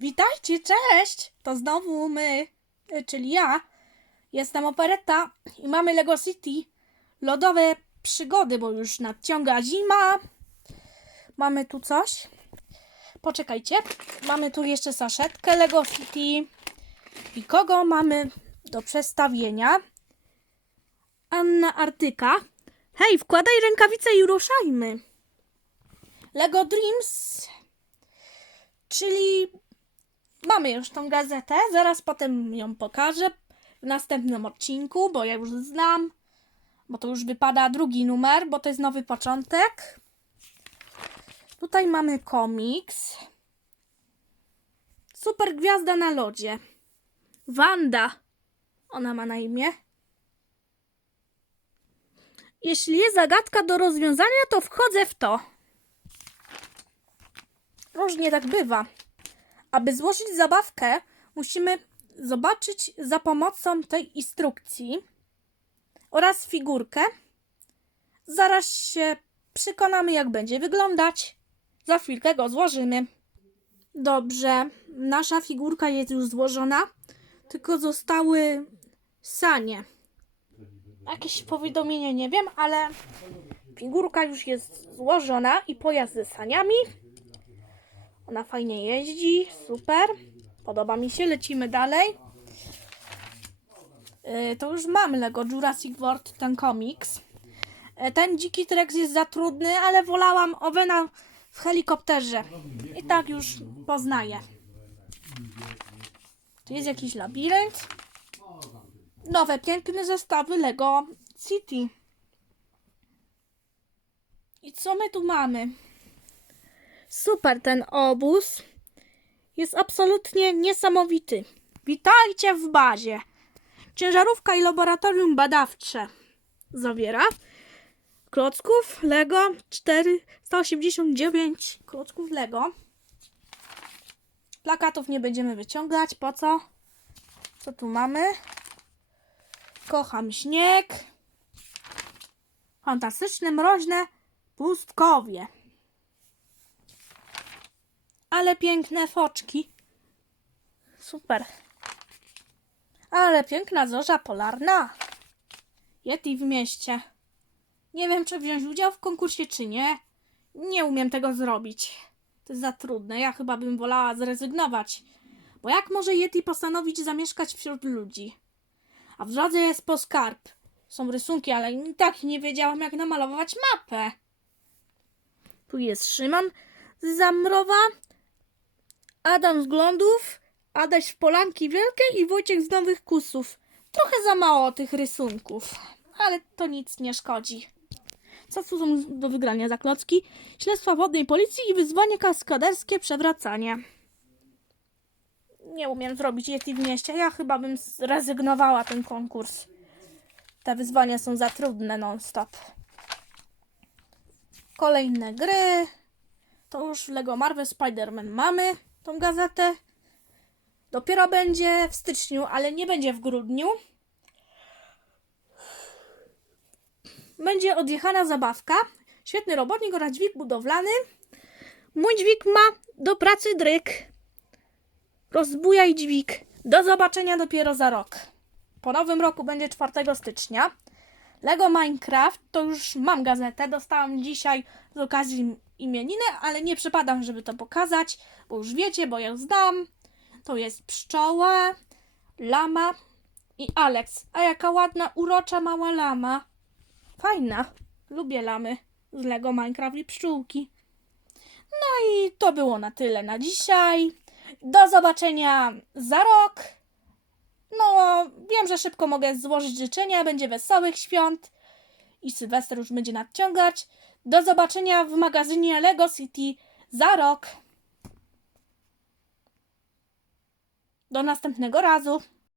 Witajcie, cześć! To znowu my, y, czyli ja. Jestem Operetta i mamy Lego City. Lodowe przygody, bo już nadciąga zima. Mamy tu coś. Poczekajcie. Mamy tu jeszcze saszetkę Lego City. I kogo mamy do przestawienia? Anna Artyka. Hej, wkładaj rękawice i ruszajmy. Lego Dreams Czyli mamy już tą gazetę, zaraz potem ją pokażę w następnym odcinku, bo ja już znam, bo to już wypada drugi numer, bo to jest nowy początek. Tutaj mamy komiks. Super gwiazda na lodzie. Wanda. Ona ma na imię. Jeśli jest zagadka do rozwiązania, to wchodzę w to. Różnie tak bywa. Aby złożyć zabawkę, musimy zobaczyć za pomocą tej instrukcji oraz figurkę. Zaraz się przekonamy, jak będzie wyglądać. Za chwilkę go złożymy. Dobrze, nasza figurka jest już złożona, tylko zostały sanie. Jakieś powiadomienie nie wiem, ale figurka już jest złożona i pojazd ze saniami. Ona fajnie jeździ, super. Podoba mi się, lecimy dalej. Yy, to już mam Lego Jurassic World, ten komiks. Yy, ten dziki T-Rex jest za trudny, ale wolałam Owena w helikopterze. I tak już poznaję. Tu jest jakiś labirynt. Nowe, piękne zestawy Lego City. I co my tu mamy? Super ten obóz. Jest absolutnie niesamowity. Witajcie w bazie. Ciężarówka i laboratorium badawcze zawiera klocków Lego 489 klocków Lego. Plakatów nie będziemy wyciągać. Po co? Co tu mamy? Kocham śnieg. Fantastyczne, mroźne pustkowie. Ale piękne foczki. Super. Ale piękna zorza polarna. Yeti w mieście. Nie wiem, czy wziąć udział w konkursie, czy nie. Nie umiem tego zrobić. To jest za trudne. Ja chyba bym wolała zrezygnować. Bo jak może Yeti postanowić zamieszkać wśród ludzi? A w drodze jest po skarb. Są rysunki, ale i tak nie wiedziałam, jak namalować mapę. Tu jest Szymon z Zamrowa, Adam z Glądów, Adaś z Polanki Wielkiej i Wojciech z Nowych Kusów. Trochę za mało tych rysunków, ale to nic nie szkodzi. Co są do wygrania za klocki? Śledztwa wodnej policji i wyzwanie kaskaderskie przewracanie. Nie umiem zrobić Yeti w mieście. Ja chyba bym zrezygnowała ten konkurs. Te wyzwania są za trudne non-stop. Kolejne gry. To już Lego Marvel Spider-Man mamy tą gazetę. Dopiero będzie w styczniu, ale nie będzie w grudniu. Będzie odjechana zabawka. Świetny robotnik oraz dźwig budowlany. Mój dźwig ma do pracy dryk. Rozbujaj dźwig. Do zobaczenia dopiero za rok. Po nowym roku będzie 4 stycznia. Lego Minecraft to już mam gazetę. Dostałam dzisiaj z okazji imieniny, ale nie przypadam, żeby to pokazać, bo już wiecie, bo ja znam. To jest pszczoła, lama i Alex. A jaka ładna, urocza mała lama. Fajna. Lubię lamy z Lego Minecraft i pszczółki. No i to było na tyle na dzisiaj. Do zobaczenia za rok. No, wiem, że szybko mogę złożyć życzenia. Będzie wesołych świąt i Sylwester już będzie nadciągać. Do zobaczenia w magazynie Lego City za rok. Do następnego razu.